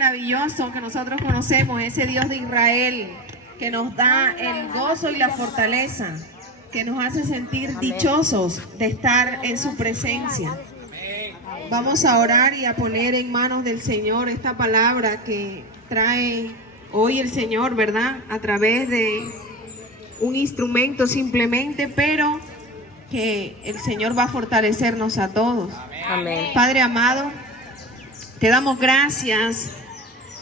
Maravilloso que nosotros conocemos, ese Dios de Israel que nos da el gozo y la fortaleza, que nos hace sentir dichosos de estar en su presencia. Vamos a orar y a poner en manos del Señor esta palabra que trae hoy el Señor, ¿verdad? A través de un instrumento simplemente, pero que el Señor va a fortalecernos a todos. Amén. Padre amado, te damos gracias,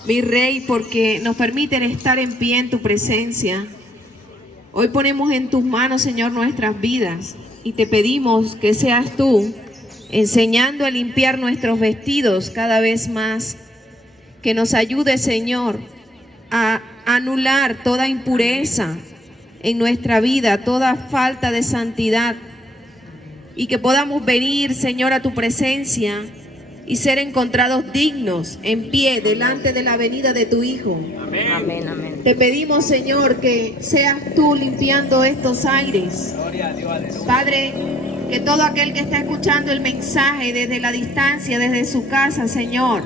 mi Rey, porque nos permiten estar en pie en tu presencia. Hoy ponemos en tus manos, Señor, nuestras vidas y te pedimos que seas tú enseñando a limpiar nuestros vestidos cada vez más. Que nos ayude, Señor, a anular toda impureza en nuestra vida, toda falta de santidad, y que podamos venir, Señor, a tu presencia y ser encontrados dignos en pie delante de la venida de tu Hijo. Amén. Amén, amén. Te pedimos, Señor, que seas tú limpiando estos aires. Padre, que todo aquel que está escuchando el mensaje desde la distancia, desde su casa, Señor,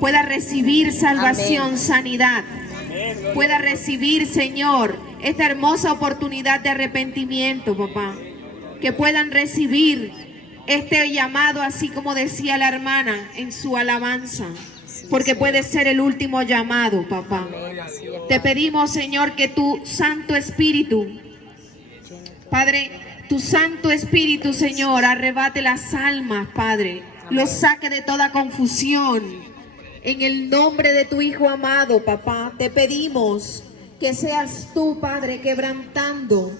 pueda recibir salvación, amén, sanidad. Pueda recibir, Señor, esta hermosa oportunidad de arrepentimiento, papá. Que puedan recibir este llamado, así como decía la hermana en su alabanza, porque puede ser el último llamado, papá. Te pedimos, Señor, que tu Santo Espíritu, Padre, tu Santo Espíritu, Señor, arrebate las almas, Padre, los saque de toda confusión. En el nombre de tu Hijo amado, papá, te pedimos que seas tú, Padre, quebrantando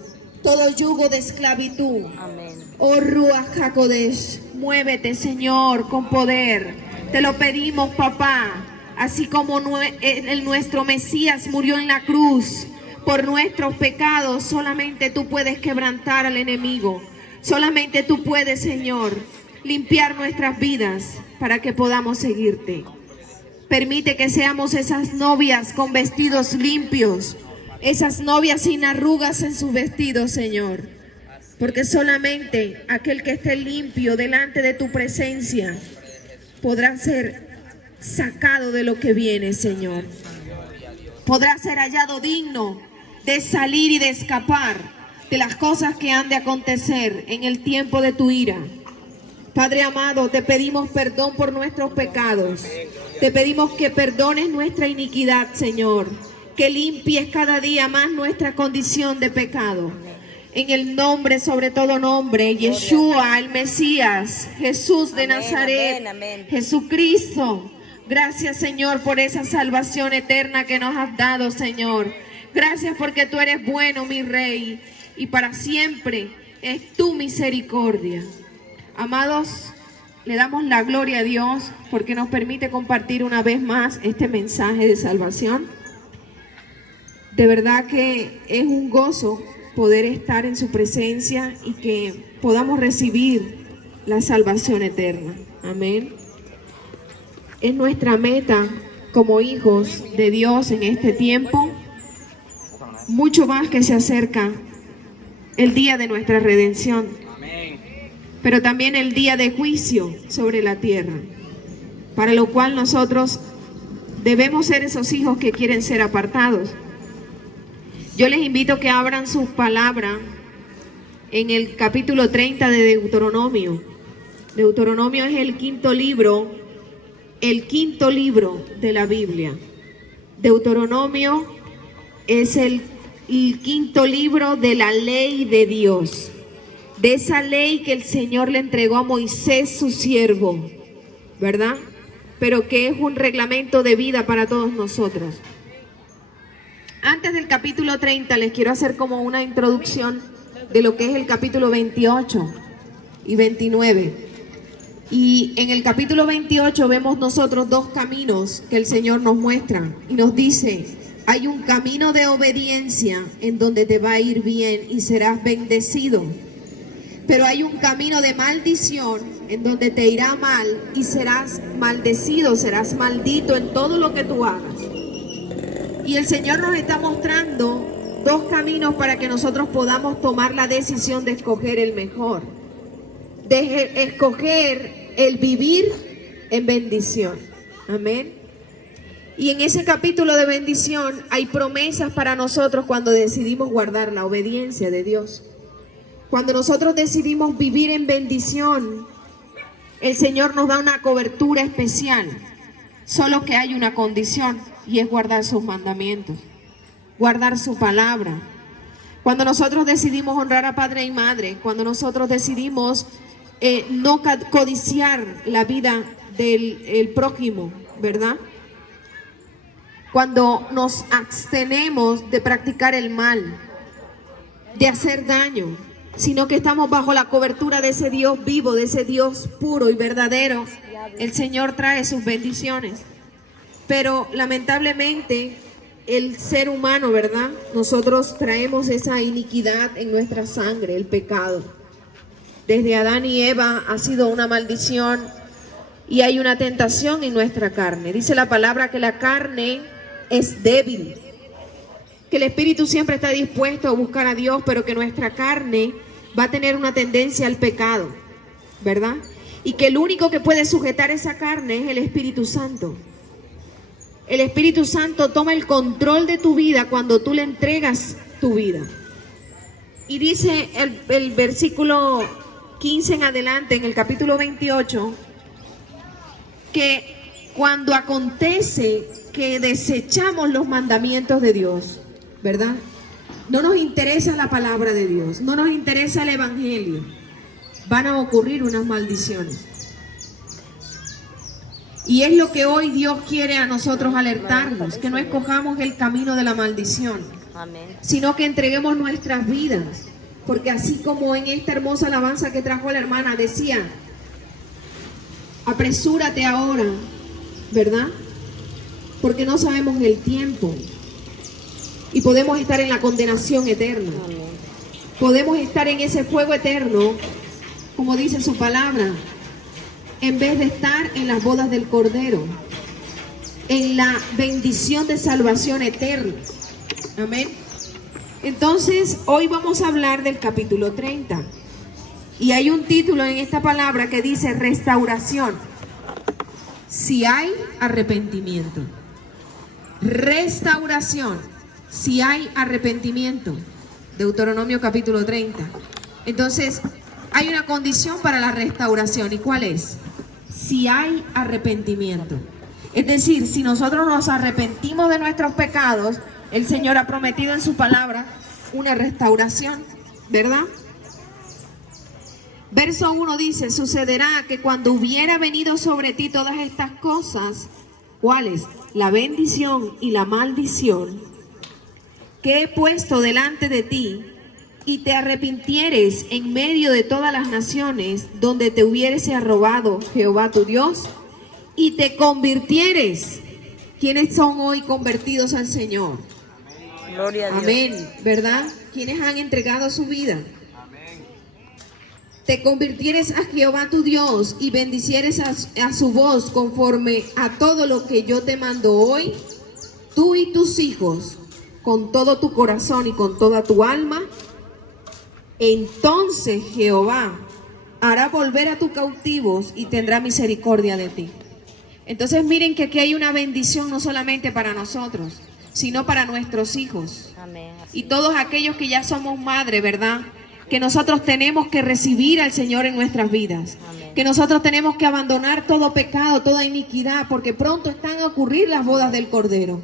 todo yugo de esclavitud. Amén. Oh Ruach HaKodesh, muévete, Señor, con poder. Te lo pedimos, papá, así como nuestro Mesías murió en la cruz por nuestros pecados. Solamente tú puedes quebrantar al enemigo. Solamente tú puedes, Señor, limpiar nuestras vidas para que podamos seguirte. Permite que seamos esas novias con vestidos limpios, esas novias sin arrugas en sus vestidos, Señor. Porque solamente aquel que esté limpio delante de tu presencia podrá ser sacado de lo que viene, Señor. Podrá ser hallado digno de salir y de escapar de las cosas que han de acontecer en el tiempo de tu ira. Padre amado, te pedimos perdón por nuestros pecados. Te pedimos que perdones nuestra iniquidad, Señor. Que limpies cada día más nuestra condición de pecado. En el nombre, sobre todo nombre, Yeshua, el Mesías, Jesús de Nazaret, amén, amén. Jesucristo. Gracias, Señor, por esa salvación eterna que nos has dado, Señor. Gracias porque tú eres bueno, mi Rey, y para siempre es tu misericordia. Amados, le damos la gloria a Dios porque nos permite compartir una vez más este mensaje de salvación. De verdad que es un gozo poder estar en su presencia y que podamos recibir la salvación eterna. Amén. Es nuestra meta como hijos de Dios en este tiempo, mucho más que se acerca el día de nuestra redención, pero también el día de juicio sobre la tierra, para lo cual nosotros debemos ser esos hijos que quieren ser apartados. Yo les invito a que abran sus palabras en el capítulo 30 de Deuteronomio. Deuteronomio es el quinto libro de la Biblia. Deuteronomio es el quinto libro de la ley de Dios, de esa ley que el Señor le entregó a Moisés, su siervo, ¿verdad? Pero que es un reglamento de vida para todos nosotros. Antes del capítulo 30 les quiero hacer como una introducción de lo que es el capítulo 28 y 29. Y en el capítulo 28 vemos nosotros dos caminos que el Señor nos muestra y nos dice: hay un camino de obediencia en donde te va a ir bien y serás bendecido. Pero hay un camino de maldición en donde te irá mal y serás maldecido, serás maldito en todo lo que tú hagas. Y el Señor nos está mostrando dos caminos para que nosotros podamos tomar la decisión de escoger el mejor. De escoger el vivir en bendición. Amén. Y en ese capítulo de bendición hay promesas para nosotros cuando decidimos guardar la obediencia de Dios. Cuando nosotros decidimos vivir en bendición, el Señor nos da una cobertura especial. Solo que hay una condición y es guardar sus mandamientos, guardar su palabra. Cuando nosotros decidimos honrar a padre y madre, cuando nosotros decidimos no codiciar la vida del prójimo, ¿verdad? Cuando nos abstenemos de practicar el mal, de hacer daño, sino que estamos bajo la cobertura de ese Dios vivo, de ese Dios puro y verdadero, el Señor trae sus bendiciones. Pero lamentablemente el ser humano, ¿verdad? Nosotros traemos esa iniquidad en nuestra sangre, el pecado. Desde Adán y Eva ha sido una maldición y hay una tentación en nuestra carne. Dice la palabra que la carne es débil, que el espíritu siempre está dispuesto a buscar a Dios, pero que nuestra carne va a tener una tendencia al pecado, ¿verdad? Y que el único que puede sujetar esa carne es el Espíritu Santo. El Espíritu Santo toma el control de tu vida cuando tú le entregas tu vida. Y dice el versículo 15 en adelante, en el capítulo 28, que cuando acontece que desechamos los mandamientos de Dios, ¿verdad? No nos interesa la palabra de Dios, no nos interesa el evangelio, van a ocurrir unas maldiciones. Y es lo que hoy Dios quiere a nosotros alertarnos, que no escojamos el camino de la maldición, sino que entreguemos nuestras vidas. Porque así como en esta hermosa alabanza que trajo la hermana decía, apresúrate ahora, ¿verdad? Porque no sabemos el tiempo y podemos estar en la condenación eterna. Podemos estar en ese fuego eterno, como dice su palabra, en vez de estar en las bodas del Cordero, en la bendición de salvación eterna. Amén. Entonces, hoy vamos a hablar del capítulo 30. Y hay un título en esta palabra que dice restauración. Si hay arrepentimiento. Restauración. Si hay arrepentimiento. Deuteronomio capítulo 30. Entonces, hay una condición para la restauración. ¿Y cuál es? Si hay arrepentimiento. Es decir, si nosotros nos arrepentimos de nuestros pecados, el Señor ha prometido en su palabra una restauración, ¿verdad? Verso 1 dice, sucederá que cuando hubiera venido sobre ti todas estas cosas, ¿cuáles? La bendición y la maldición que he puesto delante de ti, y te arrepintieres en medio de todas las naciones donde te hubiese arrobado Jehová tu Dios, y te convirtieres. ¿Quiénes son hoy convertidos al Señor? Gloria a Dios. Amén, ¿verdad? ¿Quiénes han entregado su vida? Amén. Te convirtieres a Jehová tu Dios y bendicieres a su voz conforme a todo lo que yo te mando hoy, tú y tus hijos, con todo tu corazón y con toda tu alma. Entonces Jehová hará volver a tus cautivos y tendrá misericordia de ti. Entonces miren que aquí hay una bendición no solamente para nosotros, sino para nuestros hijos. Amén. Y todos aquellos que ya somos madres, ¿verdad? Que nosotros tenemos que recibir al Señor en nuestras vidas. Amén. Que nosotros tenemos que abandonar todo pecado, toda iniquidad, porque pronto están a ocurrir las bodas del Cordero.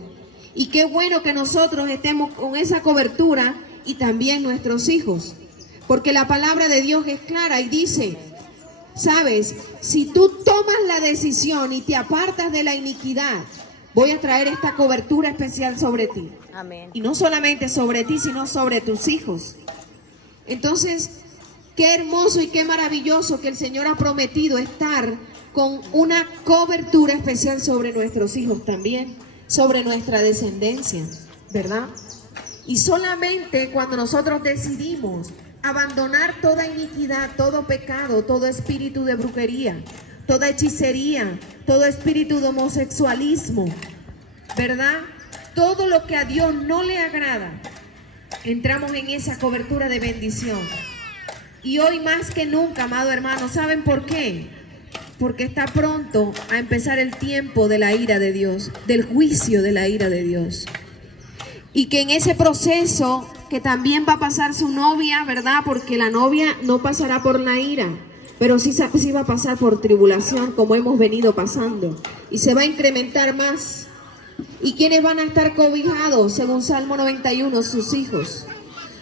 Y qué bueno que nosotros estemos con esa cobertura y también nuestros hijos. Porque la palabra de Dios es clara y dice, sabes, si tú tomas la decisión y te apartas de la iniquidad, voy a traer esta cobertura especial sobre ti. Amén. Y no solamente sobre ti, sino sobre tus hijos. Entonces, qué hermoso y qué maravilloso que el Señor ha prometido estar con una cobertura especial sobre nuestros hijos también, sobre nuestra descendencia, ¿verdad? Y solamente cuando nosotros decidimos abandonar toda iniquidad, todo pecado, todo espíritu de brujería, toda hechicería, todo espíritu de homosexualismo, ¿verdad? Todo lo que a Dios no le agrada, entramos en esa cobertura de bendición. Y hoy más que nunca, amado hermano, ¿saben por qué? porque está pronto a empezar el tiempo de la ira de Dios, del juicio de la ira de Dios. Y que en ese proceso que también va a pasar su novia, ¿verdad? Porque la novia no pasará por la ira, pero sí va a pasar por tribulación, como hemos venido pasando. Y se va a incrementar más. ¿Y quiénes van a estar cobijados? Según Salmo 91, sus hijos.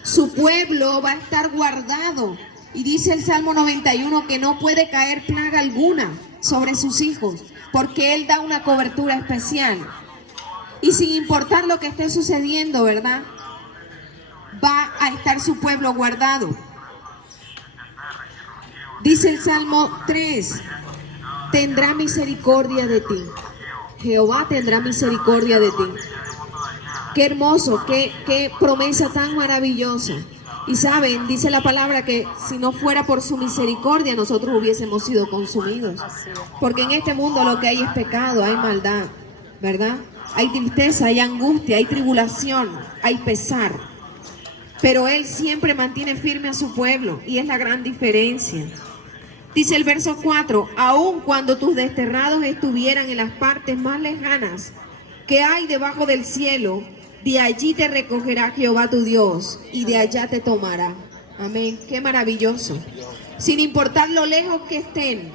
Su pueblo va a estar guardado. Y dice el Salmo 91 que no puede caer plaga alguna sobre sus hijos, porque Él da una cobertura especial. Y sin importar lo que esté sucediendo, ¿verdad? Va a estar su pueblo guardado. Dice el Salmo 3, tendrá misericordia de ti. Jehová tendrá misericordia de ti. Qué hermoso, qué promesa tan maravillosa. Y saben, dice la palabra que si no fuera por su misericordia, nosotros hubiésemos sido consumidos. Porque en este mundo lo que hay es pecado, hay maldad, ¿verdad? Hay tristeza, hay angustia, hay tribulación, hay pesar. Pero Él siempre mantiene firme a su pueblo y es la gran diferencia. Dice el verso 4, aun cuando tus desterrados estuvieran en las partes más lejanas que hay debajo del cielo, de allí te recogerá Jehová tu Dios y de allá te tomará. Amén. Qué maravilloso. Sin importar lo lejos que estén,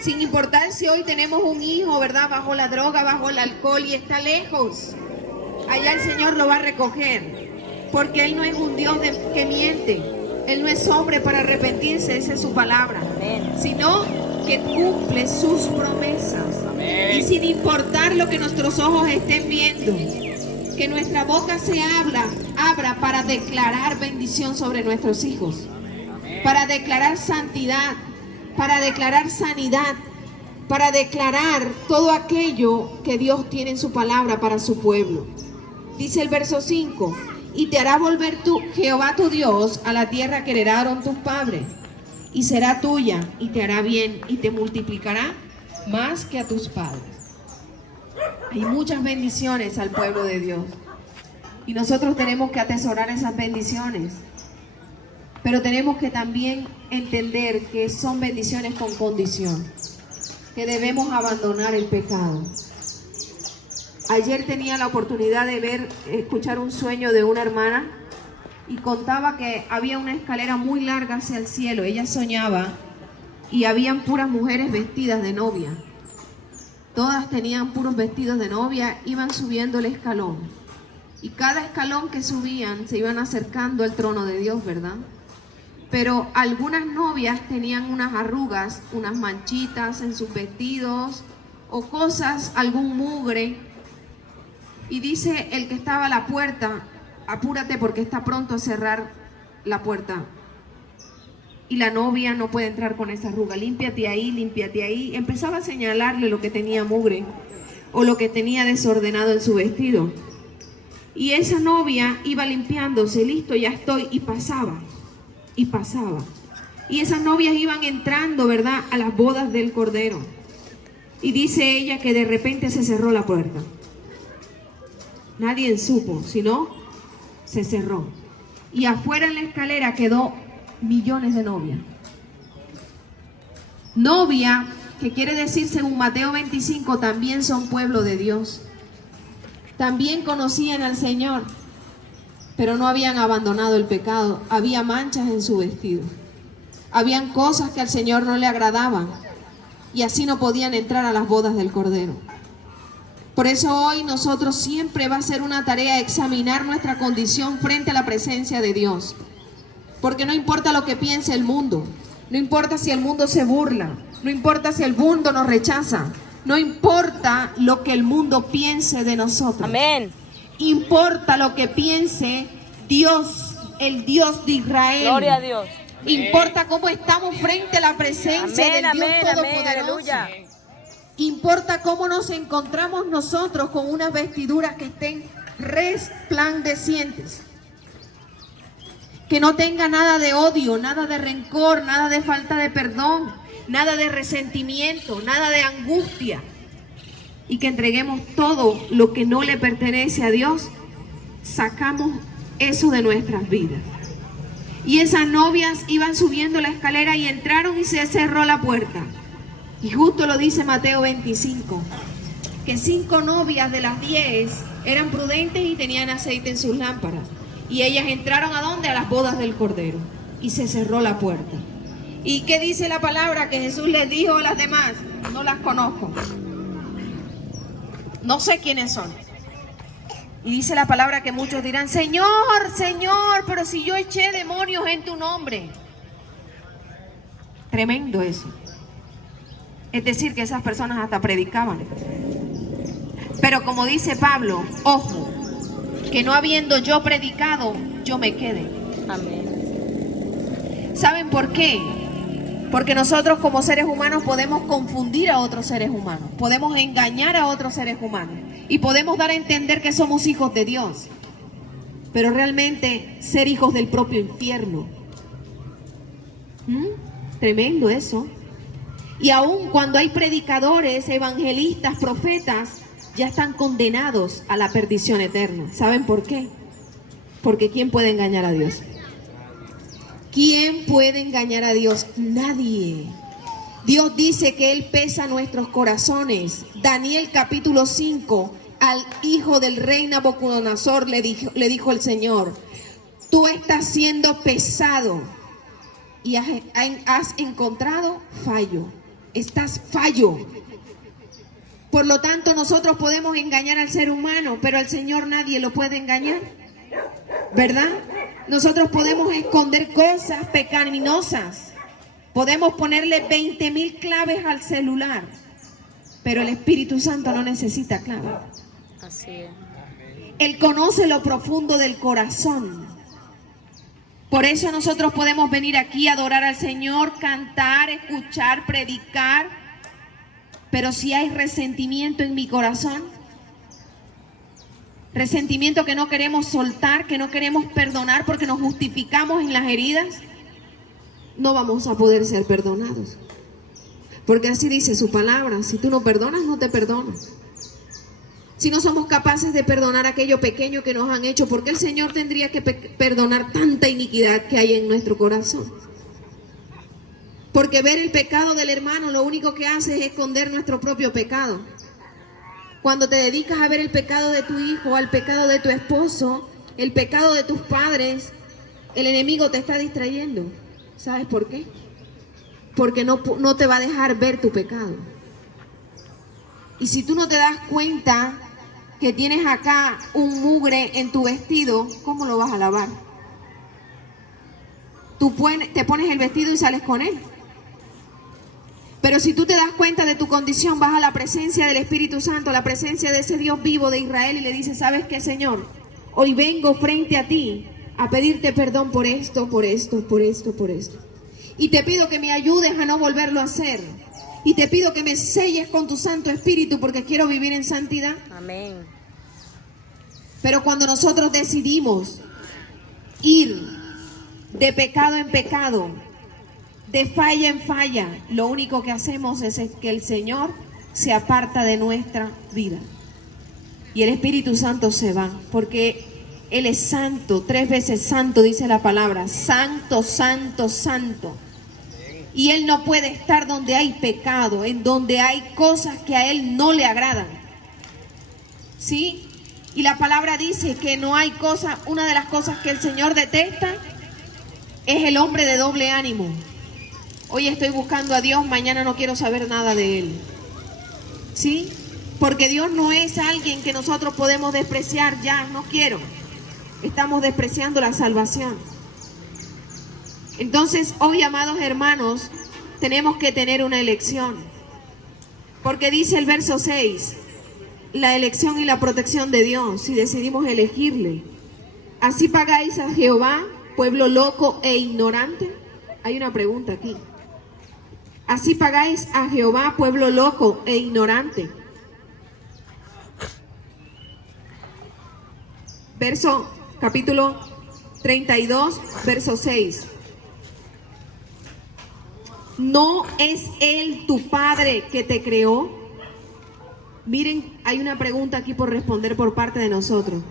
sin importar si hoy tenemos un hijo, ¿verdad? Bajo la droga, bajo el alcohol y está lejos, allá el Señor lo va a recoger. Porque Él no es un Dios que miente. Él no es hombre para arrepentirse, esa es su palabra. Sino que cumple sus promesas. Y sin importar lo que nuestros ojos estén viendo, que nuestra boca se abra para declarar bendición sobre nuestros hijos. Para declarar santidad, para declarar sanidad, para declarar todo aquello que Dios tiene en su palabra para su pueblo. Dice el verso 5. Y te hará volver Jehová tu Dios a la tierra que heredaron tus padres, y será tuya, y te hará bien, y te multiplicará más que a tus padres. Hay muchas bendiciones al pueblo de Dios, y nosotros tenemos que atesorar esas bendiciones, pero tenemos que también entender que son bendiciones con condición, que debemos abandonar el pecado. Ayer tenía la oportunidad de escuchar un sueño de una hermana y contaba que había una escalera muy larga hacia el cielo. Ella soñaba y habían puras mujeres vestidas de novia. Todas tenían puros vestidos de novia, iban subiendo el escalón. Y cada escalón que subían se iban acercando al trono de Dios, ¿verdad? Pero algunas novias tenían unas arrugas, unas manchitas en sus vestidos o cosas, algún mugre. Y dice el que estaba a la puerta, apúrate porque está pronto a cerrar la puerta. Y la novia no puede entrar con esa arruga, límpiate ahí, límpiate ahí. Empezaba a señalarle lo que tenía mugre o lo que tenía desordenado en su vestido. Y esa novia iba limpiándose, listo, ya estoy, y pasaba, y pasaba. Y esas novias iban entrando, ¿verdad?, a las bodas del Cordero. Y dice ella que de repente se cerró la puerta. Nadie supo, sino se cerró. Y afuera en la escalera quedó millones de novias. Novia, que quiere decir según Mateo 25, también son pueblo de Dios. También conocían al Señor, pero no habían abandonado el pecado. Había manchas en su vestido. Habían cosas que al Señor no le agradaban. Y así no podían entrar a las bodas del Cordero. Por eso hoy nosotros siempre va a ser una tarea examinar nuestra condición frente a la presencia de Dios. Porque no importa lo que piense el mundo, no importa si el mundo se burla, no importa si el mundo nos rechaza, no importa lo que el mundo piense de nosotros. Amén. Importa lo que piense Dios, el Dios de Israel. Gloria a Dios. Importa cómo estamos frente a la presencia del Dios Todopoderoso. Aleluya. Importa cómo nos encontramos nosotros con unas vestiduras que estén resplandecientes. Que no tenga nada de odio, nada de rencor, nada de falta de perdón, nada de resentimiento, nada de angustia. Y que entreguemos todo lo que no le pertenece a Dios. Sacamos eso de nuestras vidas. Y esas novias iban subiendo la escalera y entraron y se cerró la puerta. Y justo lo dice Mateo 25, que 5 novias de las 10 eran prudentes y tenían aceite en sus lámparas. Y ellas entraron ¿a dónde? A las bodas del Cordero. Y se cerró la puerta. ¿Y qué dice la palabra? Que Jesús les dijo a las demás: no las conozco. No sé quiénes son. Y dice la palabra que muchos dirán: Señor, Señor, pero si yo eché demonios en tu nombre. Tremendo eso. Es decir, que esas personas hasta predicaban. Pero como dice Pablo, ojo, que no habiendo yo predicado, yo me quede. Amén. ¿Saben por qué? Porque nosotros como seres humanos podemos confundir a otros seres humanos, podemos engañar a otros seres humanos y podemos dar a entender que somos hijos de Dios, pero realmente ser hijos del propio infierno. Tremendo eso. Y aún cuando hay predicadores, evangelistas, profetas, ya están condenados a la perdición eterna. ¿Saben por qué? Porque ¿quién puede engañar a Dios? ¿Quién puede engañar a Dios? Nadie. Dios dice que Él pesa nuestros corazones. Daniel capítulo 5, al hijo del rey Nabucodonosor le dijo el Señor: tú estás siendo pesado y has encontrado fallo. Estás fallo. Por lo tanto, nosotros podemos engañar al ser humano, pero al Señor nadie lo puede engañar, ¿verdad? Nosotros podemos esconder cosas pecaminosas, podemos ponerle 20.000 claves al celular, pero el Espíritu Santo no necesita claves. Así es. Él conoce lo profundo del corazón. Por eso nosotros podemos venir aquí a adorar al Señor, cantar, escuchar, predicar. Pero si hay resentimiento en mi corazón, resentimiento que no queremos soltar, que no queremos perdonar porque nos justificamos en las heridas, no vamos a poder ser perdonados. Porque así dice su palabra: si tú no perdonas, no te perdono. Si no somos capaces de perdonar aquello pequeño que nos han hecho, ¿por qué el Señor tendría que perdonar tanta iniquidad que hay en nuestro corazón? Porque ver el pecado del hermano lo único que hace es esconder nuestro propio pecado. Cuando te dedicas a ver el pecado de tu hijo, al pecado de tu esposo, el pecado de tus padres, el enemigo te está distrayendo. ¿Sabes por qué? Porque no te va a dejar ver tu pecado. Y si tú no te das cuenta que tienes acá un mugre en tu vestido, ¿cómo lo vas a lavar? Tú te pones el vestido y sales con él. Pero si tú te das cuenta de tu condición, vas a la presencia del Espíritu Santo, la presencia de ese Dios vivo de Israel, y le dices: ¿sabes qué, Señor? Hoy vengo frente a ti a pedirte perdón por esto, por esto, por esto, por esto. Y te pido que me ayudes a no volverlo a hacer. Y te pido que me selles con tu Santo Espíritu, porque quiero vivir en santidad. Amén. Pero cuando nosotros decidimos ir de pecado en pecado, de falla en falla, lo único que hacemos es que el Señor se aparta de nuestra vida. Y el Espíritu Santo se va, porque Él es santo, 3 veces santo dice la palabra: santo, santo, santo. Y Él no puede estar donde hay pecado, en donde hay cosas que a Él no le agradan. ¿Sí? Y la palabra dice que no hay cosa, una de las cosas que el Señor detesta es el hombre de doble ánimo. Hoy estoy buscando a Dios, mañana no quiero saber nada de Él. ¿Sí? Porque Dios no es alguien que nosotros podemos despreciar. Ya, no quiero. Estamos despreciando la salvación. Entonces, hoy, amados hermanos, tenemos que tener una elección. Porque dice el verso 6, la elección y la protección de Dios, si decidimos elegirle. Así pagáis a Jehová, pueblo loco e ignorante. Hay una pregunta aquí. Así pagáis a Jehová, pueblo loco e ignorante. Capítulo 32, verso 6. ¿No es Él tu Padre que te creó? Miren, hay una pregunta aquí por responder por parte de nosotros.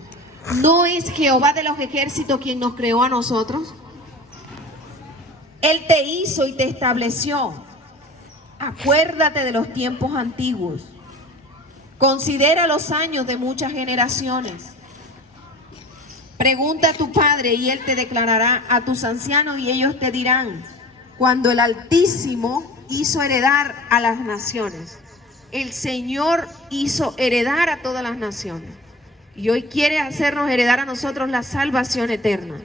¿No es Jehová de los ejércitos quien nos creó a nosotros? Él te hizo y te estableció. Acuérdate de los tiempos antiguos. Considera los años de muchas generaciones. Pregunta a tu padre y él te declarará, a tus ancianos y ellos te dirán, cuando el Altísimo hizo heredar a las naciones. El Señor hizo heredar a todas las naciones. Y hoy quiere hacernos heredar a nosotros la salvación eterna.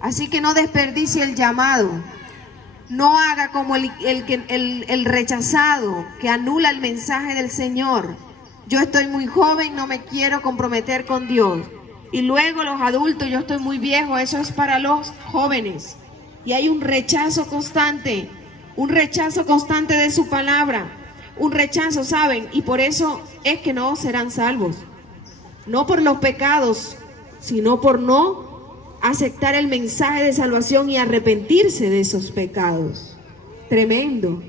Así que no desperdicie el llamado. No haga como el rechazado que anula el mensaje del Señor. Yo estoy muy joven, no me quiero comprometer con Dios. Y luego los adultos, yo estoy muy viejo, eso es para los jóvenes. Y hay un rechazo constante de su palabra. Un rechazo, ¿saben? Y por eso es que no serán salvos. No por los pecados, sino por no aceptar el mensaje de salvación y arrepentirse de esos pecados. Tremendo,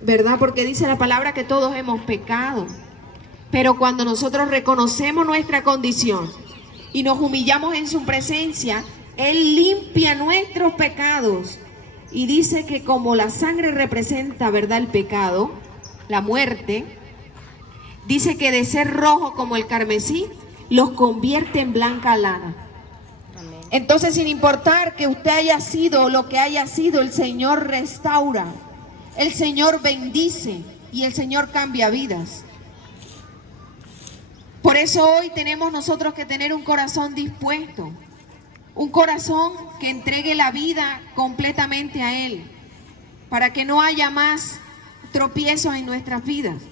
¿verdad? Porque dice la palabra que todos hemos pecado. Pero cuando nosotros reconocemos nuestra condición y nos humillamos en su presencia, Él limpia nuestros pecados. Y dice que como la sangre representa, ¿verdad?, el pecado, la muerte, dice que de ser rojo como el carmesí, los convierte en blanca lana. Entonces, sin importar que usted haya sido lo que haya sido, el Señor restaura, el Señor bendice y el Señor cambia vidas. Por eso hoy tenemos nosotros que tener un corazón dispuesto, un corazón que entregue la vida completamente a Él, para que no haya más tropiezos en nuestras vidas.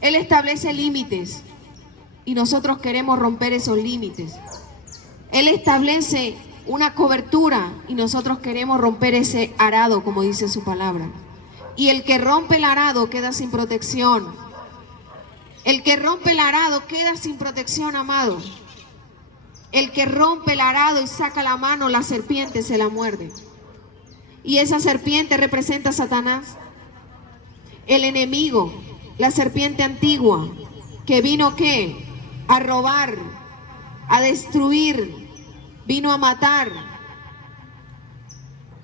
Él establece límites y nosotros queremos romper esos límites. Él establece una cobertura y nosotros queremos romper ese arado, como dice su palabra. Y el que rompe el arado queda sin protección. El que rompe el arado queda sin protección, amado. El que rompe el arado y saca la mano, la serpiente se la muerde. Y esa serpiente representa a Satanás, el enemigo, la serpiente antigua, que vino ¿qué? A robar, a destruir, vino a matar.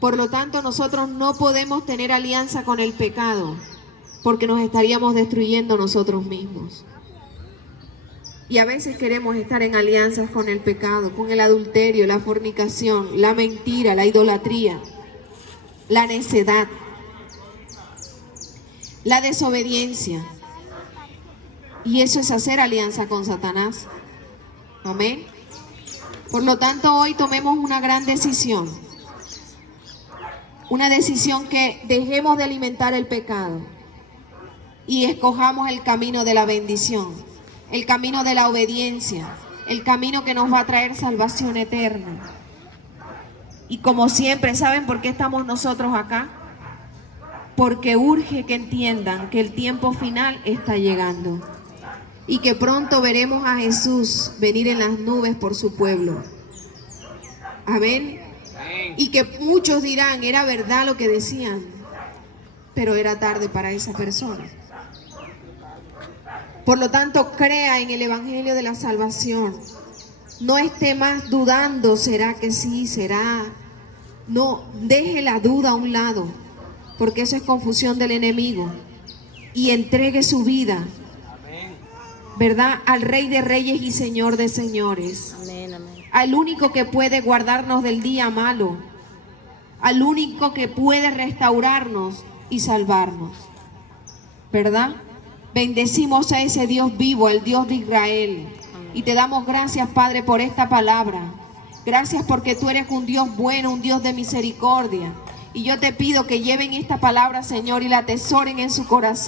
Por lo tanto, nosotros no podemos tener alianza con el pecado, porque nos estaríamos destruyendo nosotros mismos. Y a veces queremos estar en alianzas con el pecado, con el adulterio, la fornicación, la mentira, la idolatría, la necedad, la desobediencia. Y eso es hacer alianza con Satanás. Amén. Por lo tanto, hoy tomemos una gran decisión. Una decisión que dejemos de alimentar el pecado y escojamos el camino de la bendición, el camino de la obediencia, el camino que nos va a traer salvación eterna. Y como siempre, ¿saben por qué estamos nosotros acá? Porque urge que entiendan que el tiempo final está llegando y que pronto veremos a Jesús venir en las nubes por su pueblo. Amén. Y que muchos dirán, era verdad lo que decían, pero era tarde para esa persona. Por lo tanto, crea en el Evangelio de la salvación. No esté más dudando, ¿será que sí? ¿Será? No, deje la duda a un lado, porque eso es confusión del enemigo. Y entregue su vida, ¿verdad?, al Rey de Reyes y Señor de Señores. Amén, amén. Al único que puede guardarnos del día malo, al único que puede restaurarnos y salvarnos, ¿verdad? Bendecimos a ese Dios vivo, el Dios de Israel. Y te damos gracias, Padre, por esta palabra. Gracias porque tú eres un Dios bueno, un Dios de misericordia. Y yo te pido que lleven esta palabra, Señor, y la atesoren en su corazón.